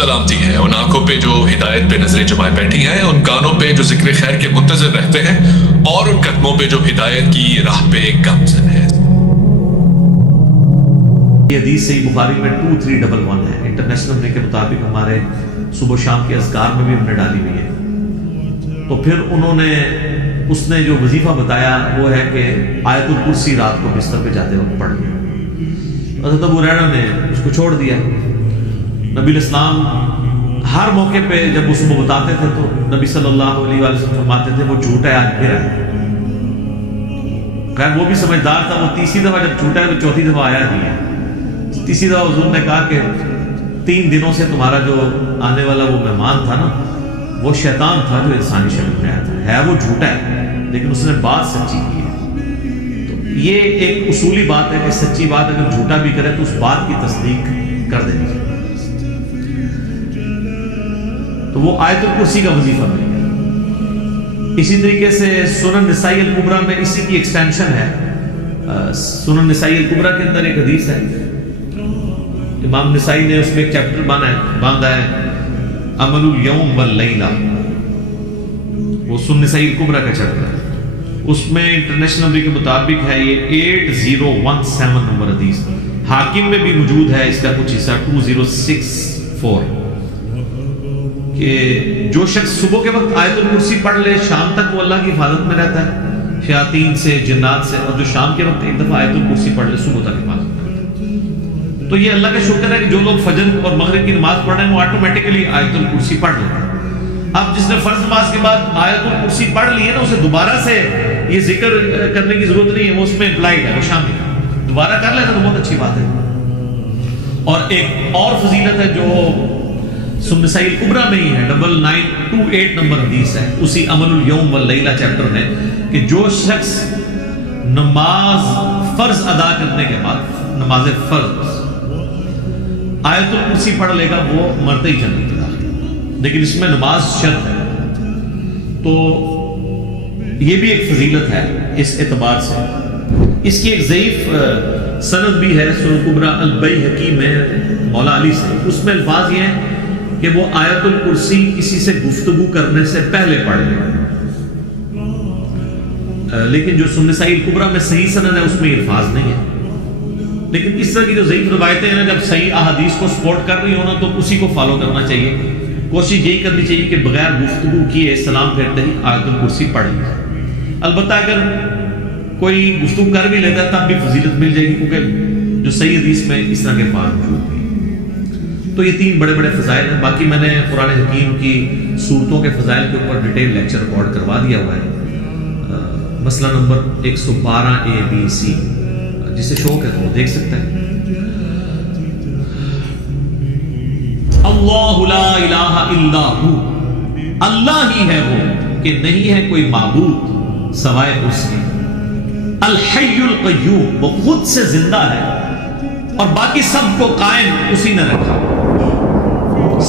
سلامتی ہے ان آنکھوں پہ جو ہدایت پہ نظریں جمائے بیٹھی ہیں، ان کانوں پہ جو ذکر خیر کے منتظر رہتے ہیں، اور ان قدموں پہ جو ہدایت کی راہ پہ گامزن ہے۔ یہ حدیث صحیح بخاری میں 2311 ہے، انٹرنیشنل نمبر کے مطابق ہمارے صبح و شام کے اذکار میں بھی ہم نے ڈالی ہوئی ہے۔ تو پھر اس نے جو وظیفہ بتایا وہ ہے کہ آیت الکرسی رات کو بستر پہ جاتے وقت پڑھ لیا۔ حضرت ابو ہریرہ نے اس کو چھوڑ دیا۔ نبی الاسلام ہر موقع پہ جب اس کو بتاتے تھے تو نبی صلی اللہ علیہ وآلہ وسلم فرماتے تھے وہ جھوٹا ہے، آج پھر آیا۔ خیر وہ بھی سمجھدار تھا، وہ تیسری دفعہ جب جھوٹا ہے تو چوتھی دفعہ آیا نہیں ہے۔ تیسری دفعہ حضور نے کہا کہ 3 دنوں سے تمہارا جو آنے والا وہ مہمان تھا نا، وہ شیطان تھا جو انسانی شکل میں آیا تھا، ہے وہ جھوٹا ہے لیکن اس نے بات سچی کی ہے۔ تو یہ ایک اصولی بات ہے کہ سچی بات اگر جھوٹا بھی کرے تو اس بات کی تصدیق کر دینی چاہیے۔ تو وہ آیت الکرسی کا وظیفہ مل گیا۔ اسی طریقے سے سنن نسائی الکبریٰ میں اسی کی ایکسٹینشن ہے۔ سنن نسائی الکبریٰ کے اندر ایک حدیث ہے، امام نسائی نے اس میں ایک چیپٹر باندھا ہے، عمل الیوم واللیلہ، وہ سنن نسائی الکبریٰ کا چیپٹر ہے۔ اس میں انٹرنیشنل نمبر کے مطابق ہے یہ 8017 نمبر حدیث، حاکم میں بھی موجود ہے اس کا کچھ حصہ 2064، کہ جو شخص صبح کے وقت آیت الکرسی پڑھ لے شام تک وہ اللہ کی حفاظت میں رہتا ہے شیاطین سے، جنات سے، اور جو شام کے وقت ایک دفعہ آیت الکرسی پڑھ لے صبح تک حفاظت میں رہتا ہے۔ تو یہ اللہ کا شکر ہے کہ جو لوگ فجر اور مغرب کی نماز پڑھ رہے ہیں وہ آٹومیٹکلی آیت الکرسی پڑھ لیتے ہیں۔ اب جس نے فرض نماز کے بعد آیت الکرسی پڑھ لی ہے نا، اسے دوبارہ سے یہ ذکر کرنے کی ضرورت نہیں ہے، وہ اس میں امپلائڈ ہے، وہ شامل ہے، دوبارہ کر لیتا تو بہت اچھی بات ہے۔ اور ایک اور فضیلت ہے جو سنن نسائی الکبریٰ میں ہی ہے، 9928 نمبر حدیث ہے، اسی عمل الیوم واللیلہ چیپٹر میں، کہ جو شخص نماز فرض ادا کرنے کے بعد، نماز فرض آیت الکرسی پڑھ لے گا وہ مرتے ہی جنت میں داخل ہے، لیکن اس میں نماز شرط ہے۔ تو یہ بھی ایک فضیلت ہے اس اعتبار سے۔ اس کی ایک ضعیف سند بھی ہے سنن کبریٰ البیہقی میں مولا علی سے، اس میں الفاظ یہ ہیں کہ وہ آیت الکرسی کسی سے گفتگو کرنے سے پہلے پڑھ لیں، لیکن جو سنن نسائی الکبریٰ میں صحیح سند ہے اس میں الفاظ نہیں ہے۔ لیکن اس طرح کی جو ضعیف روایتیں ہیں نا، جب صحیح احادیث کو سپورٹ کر رہی ہونا تو اسی کو فالو کرنا چاہیے، کوشش یہی کرنی چاہیے کہ بغیر گفتگو کیے سلام پھیرتے ہی آیت الکرسی پڑھ لی جائے۔ البتہ اگر کوئی گفتگو کر بھی لیتا ہے تب بھی فضیلت مل جائے گی، کیونکہ جو صحیح حدیث میں اس طرح کے الفاظ موجود ہیں۔ تو یہ 3 بڑے بڑے فضائل ہیں۔ باقی میں نے قرآن حکیم کی صورتوں کے فضائل کے اوپر ڈیٹیل لیکچر ریکارڈ کروا دیا ہوا ہے، مسئلہ نمبر 112 ABC، جسے شوق ہے تو وہ دیکھ سکتا ہے۔ اللہ لا الہ الا ہو، اللہ ہی ہے وہ کہ نہیں ہے کوئی معبود سوائے اس کے۔ الحی القیوم، وہ خود سے زندہ ہے اور باقی سب کو قائم اسی نے رکھا،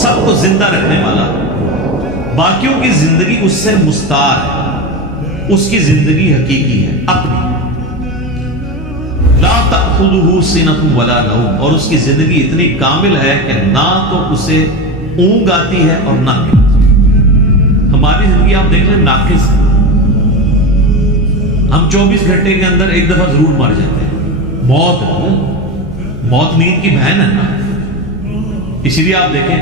سب کو زندہ رکھنے والا، باقیوں کی زندگی اس سے مستعار ہے، اس کی زندگی حقیقی ہے اپنی۔ لا تأخذہ سنۃ ولا نوم، اور اس کی زندگی اتنی کامل ہے کہ نہ تو اسے اونگ آتی ہے اور نہ نیند۔ ہماری زندگی آپ دیکھ لیں ناقص ہے، ہم 24 گھنٹے کے اندر ایک دفعہ ضرور مر جاتے ہیں، موت ہے، موت نیند کی بہن ہے نا۔ اسی لیے آپ دیکھیں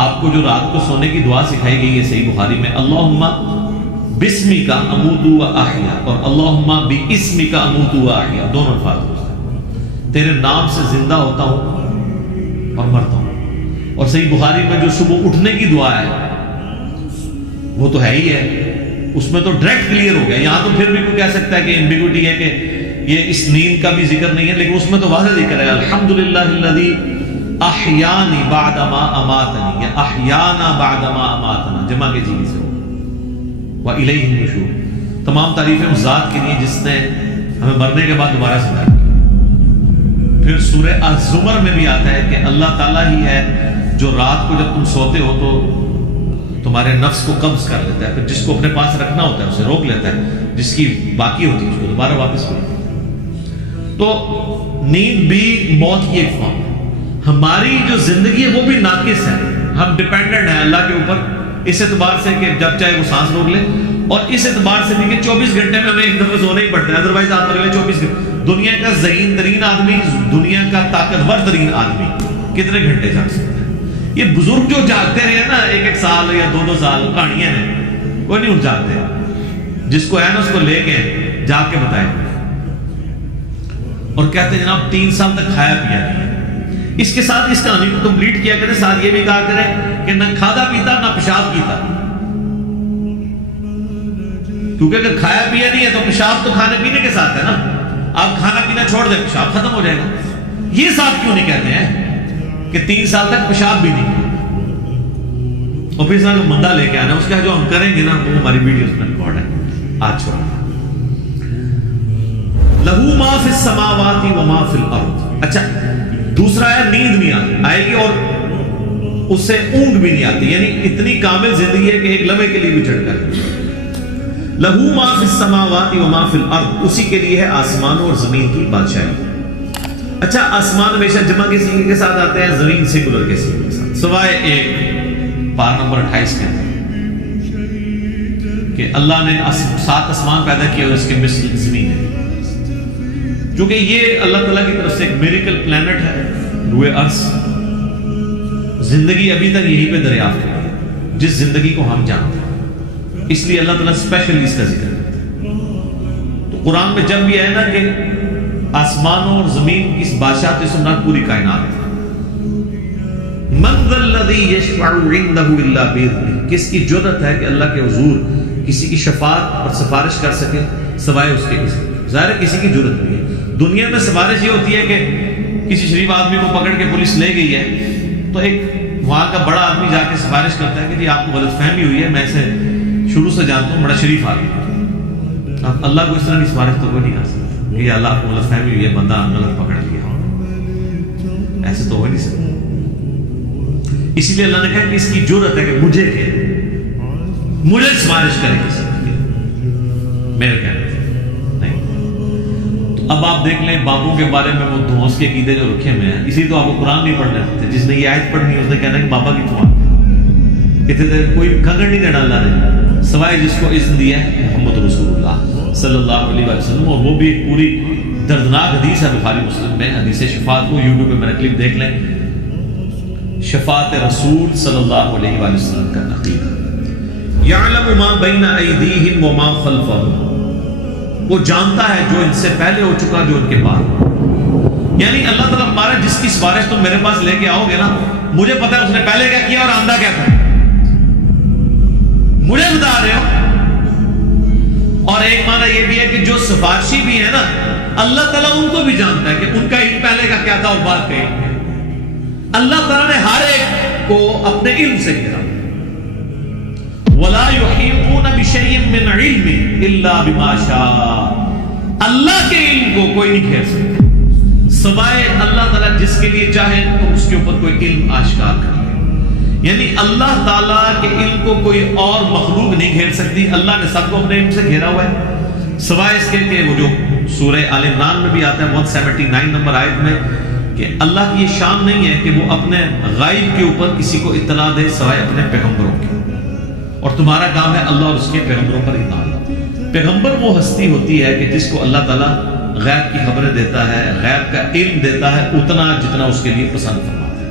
آپ کو جو رات کو سونے کی دعا سکھائی گئی ہے صحیح بخاری میں، اللہم بسمک اموت و احیا، اور اللہم باسمک اموت و احیا، دونوں الفاظ ہوتے ہیں، تیرے نام سے زندہ ہوتا ہوں اور مرتا ہوں۔ اور صحیح بخاری میں جو صبح اٹھنے کی دعا ہے وہ تو ہے ہی ہے، اس میں تو ڈائریکٹ کلیئر ہو گیا۔ یہاں تو پھر بھی کوئی کہہ سکتا ہے کہ ایمبیگوٹی ہے کہ یہ اس نیند کا بھی ذکر نہیں ہے، لیکن اس میں تو واضح ذکر ہے، الحمدللہ الذی احیانی بعد ما اماتنی، یا احیانا بعد ما اماتنا، جمع کے جیلی سے ہو، وَإِلَيْهِ النُّشُورُ، تمام تعریفیں اس ذات کے لیے جس نے ہمیں مرنے کے بعد دوبارہ زندہ کیا۔ پھر سورہ الزمر میں بھی آتا ہے کہ اللہ تعالیٰ ہی ہے جو رات کو جب تم سوتے ہو تو تمہارے نفس کو قبض کر لیتا ہے، پھر جس کو اپنے پاس رکھنا ہوتا ہے اسے روک لیتا ہے، جس کی باقی ہوتی ہے اس کو دوبارہ واپس کر لیتا ہے۔ تو نیند بھی موت کی ایک فارم ہے۔ ہماری جو زندگی ہے وہ بھی ناقص ہے، ہم ڈیپینڈنٹ ہیں اللہ کے اوپر اس اعتبار سے کہ جب چاہے وہ سانس روک لے، اور اس اعتبار سے بھی کہ 24 گھنٹے میں ہمیں ایک دفعہ سونا ہی پڑتا ہے، ادروائز آپ اگلے 24 گھنٹے دنیا کا ذہین ترین آدمی، دنیا کا طاقتور ترین آدمی کتنے گھنٹے جاگ سکتا ہے؟ یہ بزرگ جو جاگتے رہے نا 1-1 سال یا 2-2 سال، کہانیاں ہیں، کوئی نہیں اٹھ جاگتے، جس کو ہے نا اس کو لے کے جاگ کے بتائے، اور کہتے ہیں جناب 3 سال تک کھایا پیا نہیں ہے۔ اس کے ساتھ اس کہانی کو کمپلیٹ کیا کریں، ساتھ یہ بھی کہا کریں کہ نہ کھادا پیتا نہ پیشاب کیتا، کیونکہ اگر کھایا پیا نہیں ہے تو پیشاب تو کھانے پینے کے ساتھ ہے نا، آپ کھانا پینا چھوڑ دیں پیشاب ختم ہو جائے گا۔ یہ ساتھ کیوں نہیں کہتے ہیں کہ 3 سال تک پیشاب بھی نہیں، اور پھر ساتھ بندہ لے کے آنا، اس کا جو ہم کریں گے نا وہ ہماری ویڈیوز میں ریکارڈ ہے آج چھوڑا۔ لہو ما فی السماوات و ما فی الارض۔ اچھا دوسرا ہے نیند نہیں آئے گی اور اس سے اونگ بھی نہیں آتی، یعنی اتنی کامل زندگی ہے کہ ایک لمحے کے لیے بھی چڑھ کر۔ لہو ما فی السماوات و ما فی الارض، اسی کے لیے ہے آسمانوں اور زمین کی بادشاہی۔ اچھا آسمان ہمیشہ جمع کے سیغے کے ساتھ آتے ہیں، زمین سنگولر کے سیغے کے ساتھ، سوائے ایک پارہ نمبر 28 کے اندر کہ اللہ نے 7 آسمان پیدا کیے اور اس کے مثل زمین ہے، کیونکہ یہ اللہ تعالیٰ کی طرف سے ایک میریکل پلانٹ ہے، روئے ارض، زندگی ابھی تک یہی پہ دریافت ہے جس زندگی کو ہم جانتے ہیں، اس لیے اللہ تعالیٰ اسپیشلی اس کا ذکر کرتا ہے۔ تو قرآن میں جب بھی ہے نا کہ آسمانوں اور زمین کی بادشاہت سے مراد پوری کائنات، من ذا الذی یشفع عنده الا باذنہ، کس کی جرأت ہے کہ اللہ کے حضور کسی کی شفاعت اور سفارش کر سکے سوائے اس کے اذن؟ ظاہر ہے کسی کی جرأت نہیں ہے۔ دنیا میں سفارش یہ ہوتی ہے کہ کسی شریف آدمی کو پکڑ کے پولیس لے گئی ہے تو ایک وہاں کا بڑا آدمی جا کے سفارش کرتا ہے کہ جی آپ کو غلط فہمی ہوئی ہے، میں اسے شروع سے جانتا ہوں، بڑا شریف آدمی۔ اب اللہ کو اس طرح کی سفارش تو کوئی نہیں کر سکتا کہ اللہ آپ کو غلط فہمی ہوئی ہے، بندہ غلط پکڑ لیا، ایسے تو ہو نہیں سکتا۔ اسی لیے اللہ نے کہا کہ اس کی جرأت ہے کہ مجھے سفارش کرے کسی میرے کہنے نہیں۔ تو اب آپ دیکھ لیں باپوں کے بارے میں وہ دھوس کے عقیدے جو رکھے ہوئے ہیں، اسی تو آپ کو قرآن نہیں پڑھنے دیتے، جس نے یہ آیت پڑھنی ہے اس نے کہنا کہ بابا کی دعا کہتے کوئی کھنگڑ نہیں دینا اللہ نے، سوائے جس کو اذن دیا ہے محمد رسول اللہ صلی اللہ علیہ وسلم، اور وہ بھی ایک پوری دردناک حدیث ہے بخاری مسلم میں، حدیث شفاعت کو یوٹیوب پہ میرا کلپ دیکھ لیں، شفاعت رسول صلی اللہ علیہ وآلہ وسلم کا عقیدہ۔ یعلم ما بین ایدیہم وما خلفہم، وہ جانتا ہے جو ان سے پہلے ہو چکا جو ان کے بعد، یعنی اللہ تعالیٰ ہمارا جس کی سفارش تم میرے پاس لے کے آؤ گے نا، مجھے پتا ہے اس نے پہلے کیا کیا اور آندہ کیا تھا، مجھے بتا رہے ہو۔ اور ایک معنی یہ بھی ہے کہ جو سفارشی بھی ہے نا، اللہ تعالیٰ ان کو بھی جانتا ہے کہ ان کا علم پہلے کا کیا تھا اور بعد کا علم۔ اللہ تعالیٰ نے ہر ایک کو اپنے علم سے گھیرا، وَلَا يُحِيطُونَ بِشَيْءٍ مِّنْ عِلْمِهِ إِلَّا بِمَا شَاءَ، اللہ کے علم کو کوئی نہیں گھیر سکتا سوائے اللہ تعالیٰ جس کے لیے چاہے تو اس کے اوپر کوئی علم آشکار کر لے، یعنی اللہ تعالیٰ کے علم کو کوئی اور مخلوق نہیں گھیر سکتی۔ اللہ نے سب کو اپنے علم سے گھیرا ہوا ہے، سوائے اس کے کہ وہ جو سورہ آل عمران میں بھی آتا ہے 179 نمبر آیت میں کہ اللہ کی یہ شان نہیں ہے کہ وہ اپنے غائب کے اوپر کسی کو اطلاع دے سوائے اپنے پیغمبروں کے، اور تمہارا کام ہے اللہ اور اس کے پیغمبروں پر اطاعت۔ پیغمبر وہ ہستی ہوتی ہے کہ جس کو اللہ تعالیٰ غیب کی خبریں دیتا ہے، غیب کا علم دیتا ہے اتنا جتنا اس کے لیے پسند فرماتا ہے۔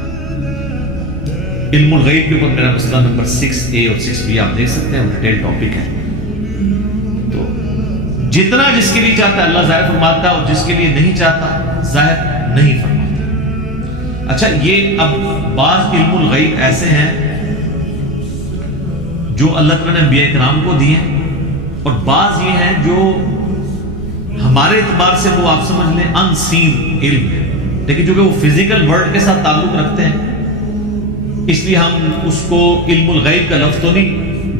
علم الغیب کے اوپر میرا مسئلہ نمبر 6A اور 6B آپ دیکھ سکتے ہیں، ڈیٹیل ٹاپک ہے۔ تو جتنا جس کے لیے چاہتا ہے اللہ ظاہر فرماتا ہے، اور جس کے لیے نہیں چاہتا ظاہر نہیں فرماتا۔ اچھا یہ اب بعض علم الغیب ایسے ہیں جو اللہ تعالیٰ نے انبیاء کرام کو دیے، اور بعض یہ ہیں جو ہمارے اعتبار سے وہ آپ سمجھ لیں ان سین علم ہے، لیکن جو کہ وہ فزیکل ورلڈ کے ساتھ تعلق رکھتے ہیں، اس لیے ہم اس کو علم الغیب کا لفظ تو نہیں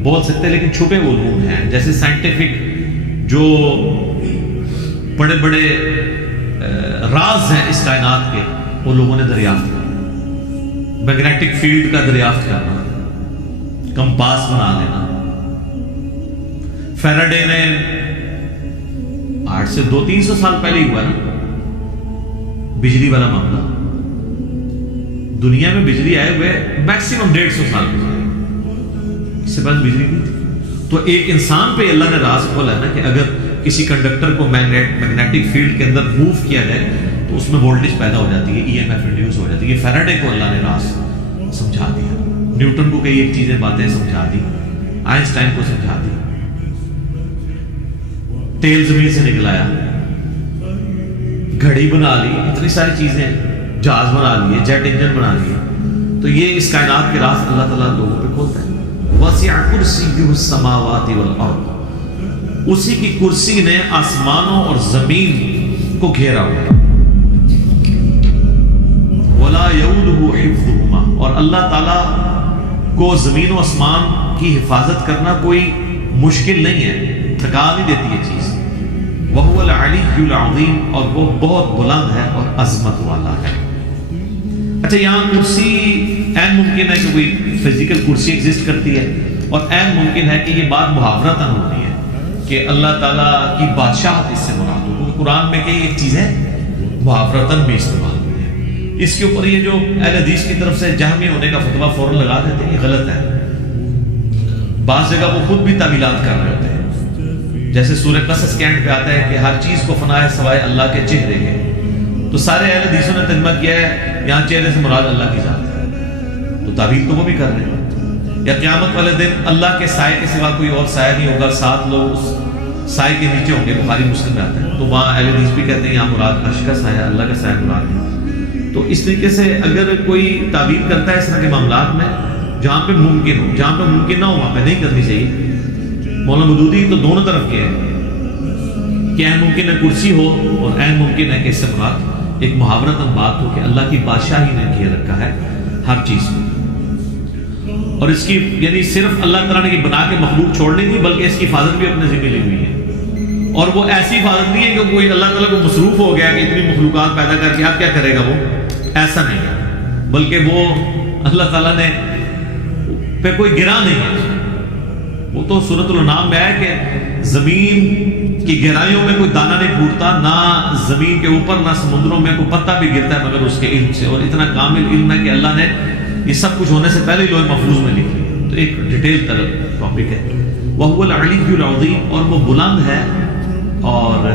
بول سکتے، لیکن چھپے علوم ہیں، جیسے سائنٹیفک جو بڑے بڑے راز ہیں اس کائنات کے، وہ لوگوں نے دریافت کیا، میگنیٹک فیلڈ کا دریافت کرنا، کمپاس بنا لینا۔ فیراڈے نے 8 سے 200-300 سال پہلے ہی ہوا نا بجلی والا معاملہ، دنیا میں بجلی آئے ہوئے میکسیمم 150 سال گزرے، اس سے پہلے بجلی نہیں تھی۔ تو ایک انسان پہ اللہ نے راز کھولا ہے نا کہ اگر کسی کنڈکٹر کو میگنیٹک فیلڈ کے اندر موو کیا جائے تو اس میں وولٹیج پیدا ہو جاتی ہے، ای ایم ایف انڈیوس ہو جاتی ہے۔ یہ فیراڈے کو اللہ نے راز سمجھا دیا، نیوٹن کو کئی ایک چیزیں باتیں سمجھا دی، آئنسٹائن کو سمجھا دی، تیل زمین سے نکلایا، گھڑی بنا لی، اتنی ساری چیزیں، جہاز بنا لیے، جیٹ انجن بنا لیے۔ تو یہ اس کائنات کے راز اللہ تعالیٰ لوگوں پہ کھولتا ہے۔ وسع کرسیہ السماوات والارض، اسی کی کرسی نے آسمانوں اور زمین کو گھیرا ہوا، ولا یؤودہ حفظہما، اور اللہ تعالیٰ کو زمین و آسمان کی حفاظت کرنا کوئی مشکل نہیں ہے، تھکا نہیں دیتی یہ چیز۔ وہو العلی العظیم، اور وہ بہت بلند ہے اور عظمت والا ہے۔ اچھا، یہاں کرسی این ممکن ہے کہ کوئی فزیکل کرسی ایگزسٹ کرتی ہے، اور این ممکن ہے کہ یہ بات محاورتاً ہوتی ہے کہ اللہ تعالیٰ کی بادشاہت اس سے مراد ہو، کیونکہ قرآن میں کئی ایک چیزیں محاورتاً بھی استعمال ہوئی ہیں۔ اس کے اوپر یہ جو اہل حدیث کی طرف سے جہمی ہونے کا فتویٰ فوراً لگا دیتے ہیں، یہ غلط ہے۔ بعض جگہ وہ خود بھی تعویلات کر رہے ہوتے ہیں، جیسے سورہ قصص کے اینڈ پہ آتا ہے کہ ہر چیز کو فنا ہے سوائے اللہ کے چہرے کے، تو سارے اہل حدیثوں نے ترجمہ کیا ہے یہاں چہرے سے مراد اللہ کی ذات ہے، تو تعویل تو وہ بھی کر رہے ہیں۔ یا قیامت والے دن اللہ کے سائے کے سوا کوئی اور سایہ نہیں ہوگا، 7 لوگ اس سائے کے نیچے ہوں گے، بخاری مسلم میں آتا ہے، تو وہاں اہل حدیث بھی کہتے ہیں یہاں مراد عرش کا سایہ، اللہ کا سایہ مراد ہے۔ تو اس طریقے سے اگر کوئی تعبیر کرتا ہے اس طرح کے معاملات میں جہاں پہ ممکن ہو، جہاں پہ ممکن نہ ہو وہاں پہ نہیں کرنی چاہیے۔ مولانا مودودی تو دونوں طرف کے ہیں کہ این ممکن ہے کرسی ہو، اور این ممکن ہے کہ اس سے مراد ایک محاورتاً بات ہو کہ اللہ کی بادشاہی نے گھیر رکھا ہے ہر چیز کو، اور اس کی یعنی صرف اللہ تعالیٰ نے بنا کے مخلوق چھوڑنی تھی، بلکہ اس کی حفاظت بھی اپنے ذمہ لی ہوئی ہے۔ اور وہ ایسی حفاظت نہیں ہے کہ کوئی اللہ تعالیٰ کو مصروف ہو گیا کہ اتنی مخلوقات پیدا کر کے اب کیا کرے گا، وہ ایسا نہیں ہے، بلکہ وہ اللہ تعالیٰ نے پہ کوئی گرا نہیں ہے۔ وہ تو سورۃ الانعام میں ہے کہ زمین کی گہرائیوں میں کوئی دانہ نہیں پھوٹتا، نہ زمین کے اوپر نہ سمندروں میں کوئی پتا بھی گرتا ہے مگر اس کے علم سے، اور اتنا کامل علم ہے کہ اللہ نے یہ سب کچھ ہونے سے پہلے ہی لوح محفوظ میں لکھی۔ تو ایک ڈیٹیل ٹاپک ہے۔ وَهُوَ الْعَلِيُّ الْعَظِيمُ، اور وہ بلند ہے اور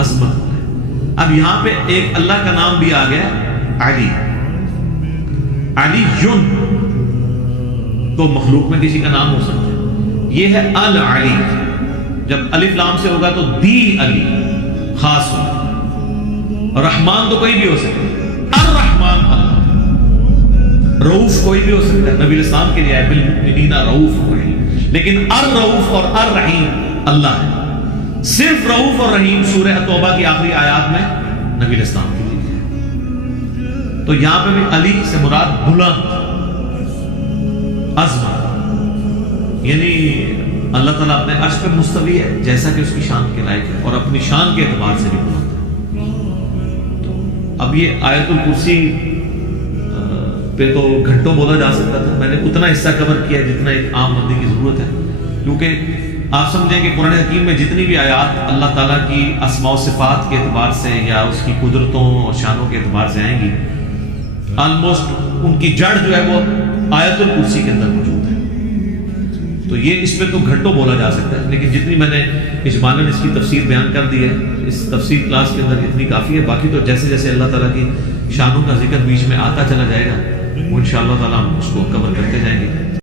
عظمت ہے۔ اب یہاں پہ ایک اللہ کا نام بھی آ گیا، علی۔ علی تو مخلوق میں کسی کا نام ہو سکتا ہے، یہ ہے العلی، جب الف لام سے ہوگا تو دی علی خاص ہوگا۔ رحمان تو کوئی بھی ہو سکتا ہے، الرحمان اللہ، رؤوف کوئی بھی ہو سکتا ہے، نبی الاسلام کے لیے ہے بالمؤمنین رؤوف رحیم، لیکن الرؤوف اور الرحیم اللہ ہے۔ صرف رؤوف اور رحیم سورہ توبہ کی آخری آیات میں نبی الاسلام کے لیے ہے۔ تو یہاں پہ بھی علی سے مراد بلند، عظمت، یعنی اللہ تعالیٰ اپنے عرش پہ مستوی ہے جیسا کہ اس کی شان کے لائق ہے، اور اپنی شان کے اعتبار سے بھی بلند ہے۔ تو اب یہ آیت الکرسی پہ تو گھنٹوں بولا جا سکتا تھا، میں نے اتنا حصہ کور کیا جتنا ایک عام بندے کی ضرورت ہے، کیونکہ آپ سمجھیں کہ قرآن حکیم میں جتنی بھی آیات اللہ تعالیٰ کی اسماء و صفات کے اعتبار سے یا اس کی قدرتوں اور شانوں کے اعتبار سے آئیں گی، آلموسٹ ان کی جڑ جو ہے وہ آیت الکرسی کے اندر موجود ہے۔ تو یہ اس پہ تو گھنٹوں بولا جا سکتا ہے، لیکن جتنی میں نے اجمالاً اس کی تفسیر بیان کر دی ہے، اس تفسیر کلاس کے اندر اتنی کافی ہے۔ باقی تو جیسے جیسے اللہ تعالیٰ کی شانوں کا ذکر بیچ میں آتا چلا جائے گا، وہ انشاءاللہ تعالیٰ ہم اس کو کور کرتے جائیں گے۔